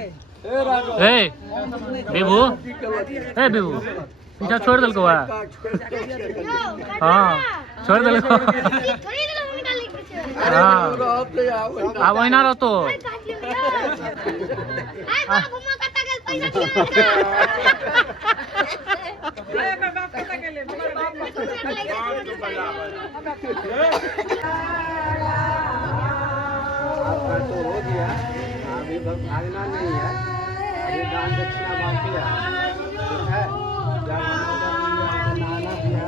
ए बेबू ए बेबू पीछा छोड़ दल को हाँ छोड़ दल को हाँ अब वही ना रहो तो तो हो गया अभी भागना नहीं है अभी दान दक्षिणा बाकी है ठीक है जब नहाना भी है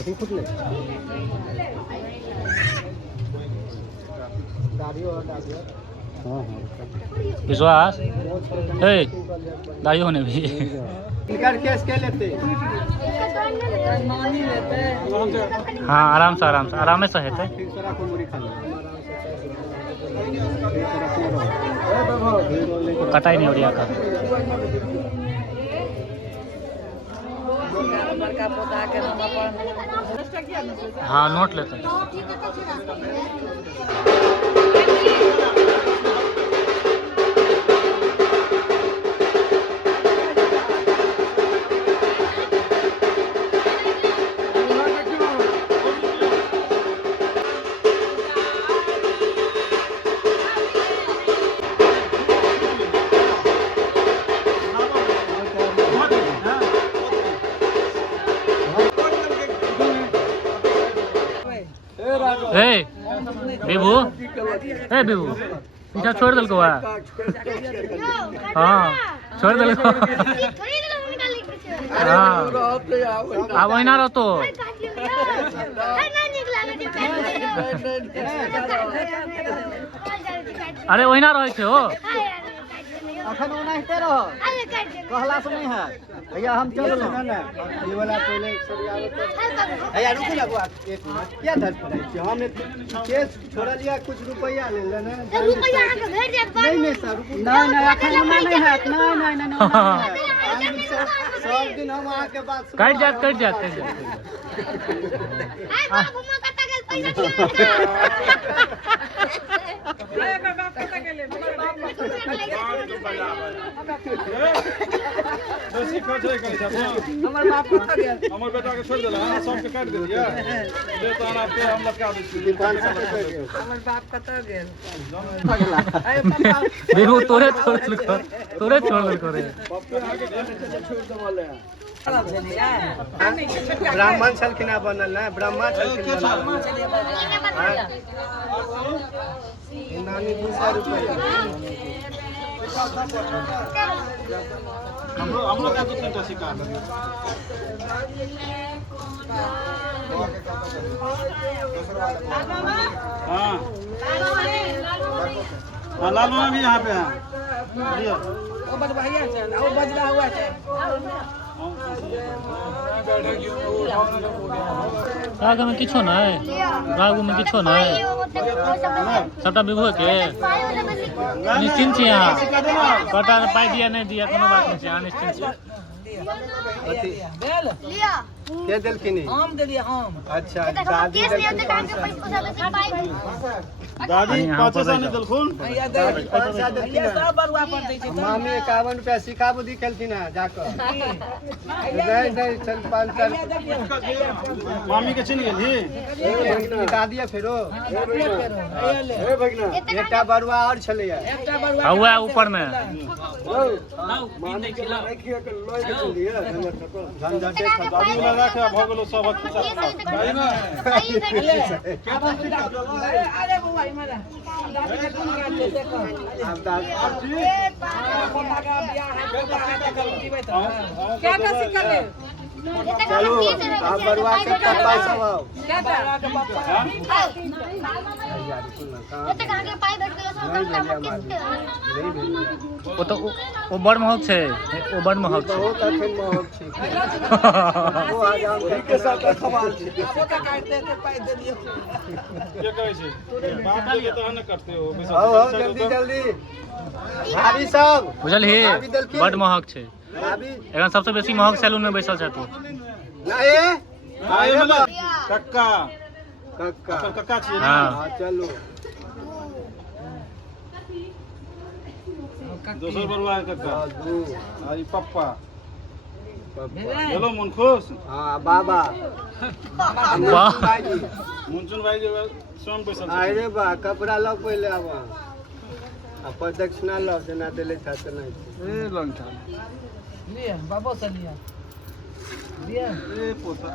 अभी कुछ नहीं दाढ़ी हाँ विश्वास दाढ़ी होने भी इनका केस के लेते हाँ आराम से आराम से है कटाई नहीं हो रही का हाँ नोट लेते हैं बेबू ए बेबू पीछा छोड़ दल को हाँ छोड़ दल को हाँ अब वही ना रहो तो अरे वही ना रहे थे हो अखन ओनाहिते रहो कहला से नहीं है भैया हम चल लो ना ये वाला पहले भैया रुको ना एक मिनट क्या धर हमने केस छोड़ा लिया कुछ रुपया ले लेना रुपया आके भेज दे नहीं सर नहीं अखन ओना नहीं है नहीं सब दिन हम आके बात कट जात हमर बाप कत गेल हमर बेटा के छोड़ देला सब के काट दिया ले तो आपके हम लटका दै छी हमर बाप कत गेल देखो तोरे छोड़ दल करे ब्राह्मण छलखिन बनल ना ब्राह्मण छलखिन नानी 200 रुपया हम लोग का 2-3 शिकार हाँ लाल मामा भी यहाँ पे है वो भैया वो बजरा हुआ है राग में किछो नहीं सबटा विभो के निश्चिंत छी यहाँ कटा पाई दिया नहीं दिया कोनो बात नहीं यहाँ निश्चिंत छी के देलखिन हम देलिए हम अच्छा दादी दादी 500 नहीं देलखुन मामी 51 रुपया सिखा बुद्धि खेलथिन है जाकर नहीं चल 500 मामी के चिन्ह गेली दादी फेरो एकटा बरुआ और छले एकटा बरुआ हुआ ऊपर में मामी के रखिए के लय के चलिए झंझटे दादी वाला रखे भ गेलो सब भाई ना क्या बात है अरे बुआ इमरा दादी के कोन काटे देखो अब दादी क्या का सिखले चलो आप बरुआ से पप्पा सब आओ वो बड़ महक छे वो बड़ महक छे बहुत अखन महक छै वो आज हम के साथ खवाल छै वो का काटते थे पाई दे दियो ये कहै छै बात के तहन न करते हो आओ जल्दी जल्दी भाभी सब बुझल ही बड़ महक छे भाभी एखन सबसे बेसी महक सैलून में बैसल छै तू नहीं आए मतलब कक्का कक्का अपन कक्का छियै हाँ। हां चलो दोसर बरुआ कक्का दू आ ई पप्पा पप्पा हेलो मन खुश हां बाबा वाह मुनचुन भाई जे स्वयं पैसा अरे बा कपड़ा लो पहले आवा आ प्रदक्षिणा लो जेना देले था तेना ए लंठा लिया बाबा से लिया लिया ए पोता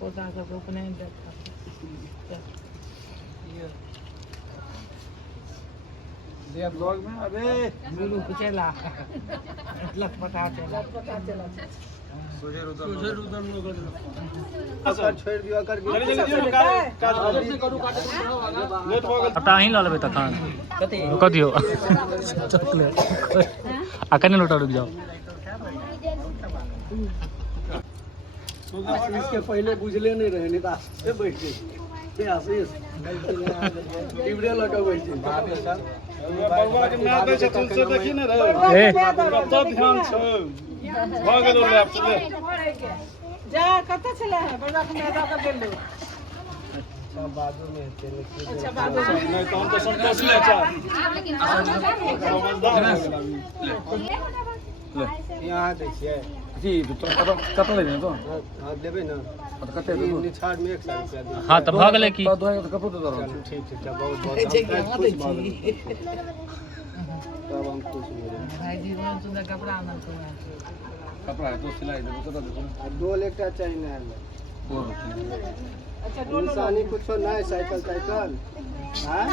पोता सब अपने देखा दिया ब्लॉग में अबे गुरु कुचेला लख पता चला सोजे रुदन लोग कर छोड़ दियो कर जल्दी जल्दी दियो काज करू लेट हो गेल सबटा अहीं लऽ लेबै तखन रुक दियौ चॉकलेट आ कने लोटा रुक जाओ इसके पहले बुझले नहीं रहे नहीं तो से बैठ गए के आशीष टिबड़े लगा बैठ गए बरुआ के ना दै छथुन से देखी न रे ए कत ध्यान छौ भ गेल लैप चले जा कत चले है बड़ा के मैदा कर गेल अच्छा बाजू में तेरे अच्छा बाबू नहीं तो हम तो संतोषी अच्छा समझदार हो गेल यहाँ देखिए जी तो कत लेबे तो हाँ देवे ना कते निछाड़ में 100 रुपया दे हाँ तो भऽ गेलै की तो दोहे तो कपड़ो दे रहा चलो ठीक ठीक बहुत बहुत तब हम खुश हुए भाई जी बहुत सुंदर कपड़ा आनल को कपड़ा है तो सिलाई दे तो दे 2 लेटा चाहिए ना अच्छा निशानी कुछ ना है साइकिल साइकिल हाँ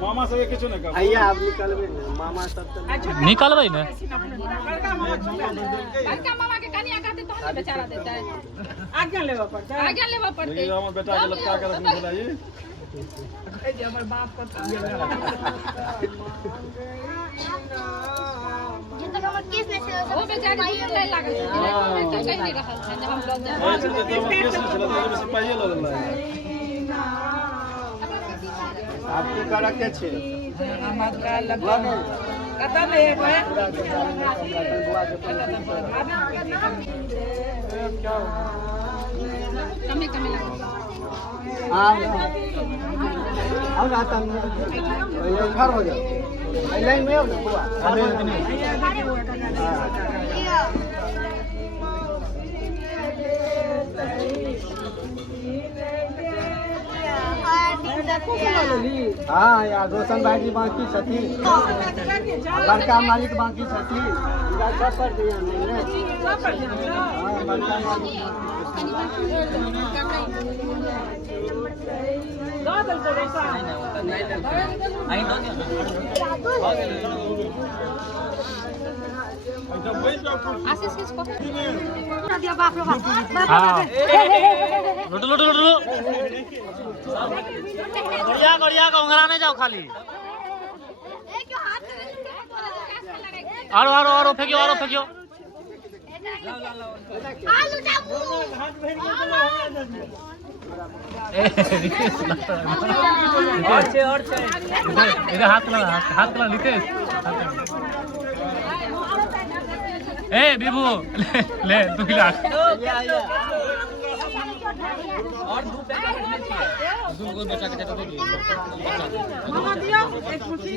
मामा सब किछु नहीं कर आइए आप निकलबे ना मामा सब तो निकलबै ने बड़का मामा के कनिया कहते तो नहीं बेचारा देता है आज्ञा लेवा पड़ता है आगे लेवा पड़ते लेकिन हमर बेटा के लटका के रखने छला ई ए जे हमर बाप को वो बेचारी दूर नहीं लागल है तो कहीं नहीं रहल है जब हम लोग जाए ओए चल तो हमर केस नहीं छला तो से पाइए ल लेला आपकी करा के छे हमार का लगवा कता में है कमी कमी लगा हाँ आओ ना तुम पहले घर हो जाओ लाइन में आओ ना बुआ हाँ यार रोशन भाई जी बाकी छथी बड़का मालिक बाकी छथी इधर सब पर दिया नहीं ने हाँ बड़का मालिक आशीष किसको हाँ लुटू लुटू लुटू गड़िया गड़िया का उंगरा नहीं जाओ खाली आरो फेंकियो इधर हाथ लगा नितेश ए बिबू ले 2 लाख और 2 पैकेट में दूगो बेटा के देते मामा दियो एक मुट्ठी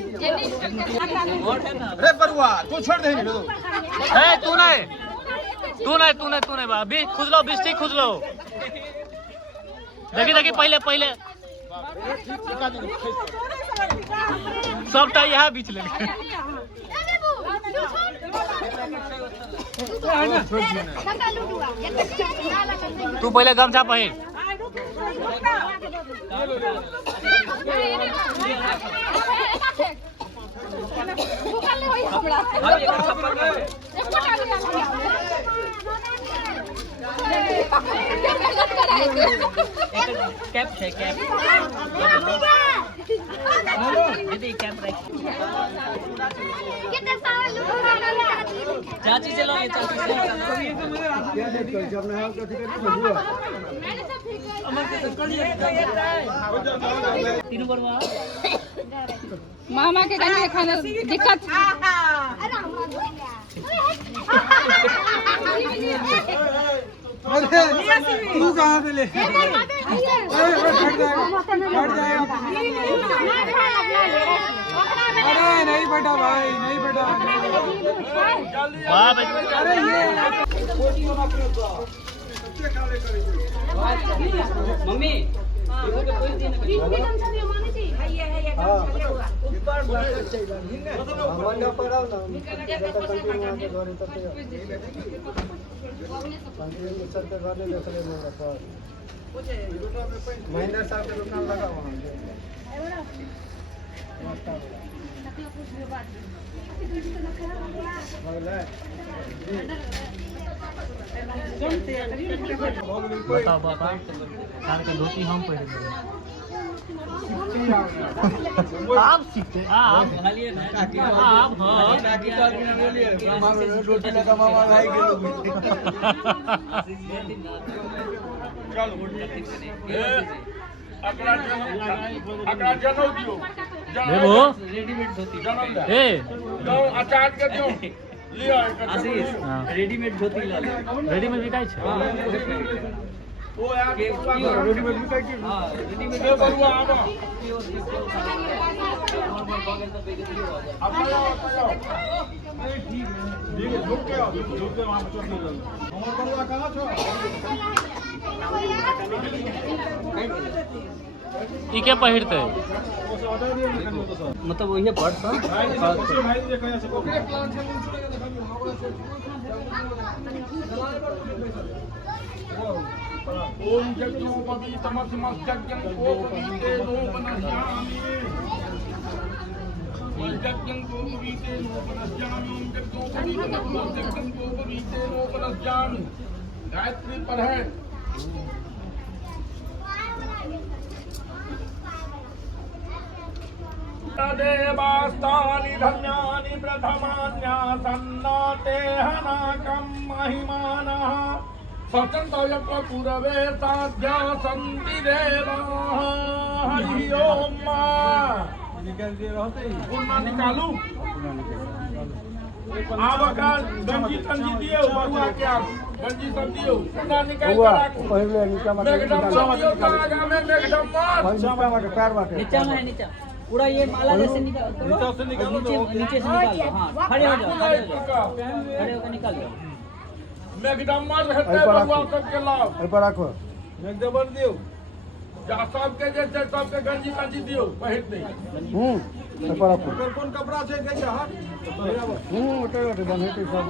अरे बरुआ तू छोड़ दे ए तू नहीं बा बी खुद लो बिस्टिक खुद लो देखी पहले सबटा यहाँ बीच ले तू पहले गमछा पहिर कैप है कैप दीदी कैप रख चाची चलो ये चाची क्या देख कर जब ना हो कथी कर बुआ तीनों बरवा मामा के गाने खाने दिक्कत अरे तू कहाँ से ले अरे नहीं बेटा भाई नहीं बेटा वाह भाई अरे ये मम्मी मंडा पड़ाओ ना सर के घर देख ले महेंद्र साहब के दुकान लगा वहाँ बताओ बाबा कार के धोती हम पहन आप सीखते आप खालिए ना आप हाँ रोटी लगा मामा भाई के लोग देबो रेडीमेड धोती ए आशीष रेडीमेड धोती ला ले रेडीमेड बिकाय छै रेडीमेड बिकाई की हां रेडीमेड ई के पहिरते मतलब वही बड़ सा ओम जगन्नाथी तमसमस्तज्ञं कोपवीते नो बनस्यामि ओम जगन्नाथं कोपवीते नो बनस्यामि ओम जगन्नाथं कोपवीते नो बनस्यामि गायत्री पढ़े देवास्तानि धन्यानि प्रथमान्यासन्नाते हनाकं महिमानः स्वतंत्रयत्व पूर्वे साध्या सन्ति देवाः हरि ओम निकल दे रहते ही पुन्ना निकालू आवका गंजी तंजी दियो बरुआ के आप गंजी सब दियो पुन्ना निकाल के राखो पहले नीचा मत मेघडम दियो तागा में मेघडम मार नीचा मत पैर मत नीचे में है नीचे पूरा ये माला जैसे निकाल नीचे से निकालो नीचे से निकाल हां खड़े हो जाओ खड़े होकर निकाल लो मेघडम मार रहते बरुआ सब के लाओ ए पर रखो मेघडम दियो जा सब के जे सब के गंजी तंजी दियो पहिर दे ए पर रखो कौन कपड़ा से गई हाथ उठे बने तो सब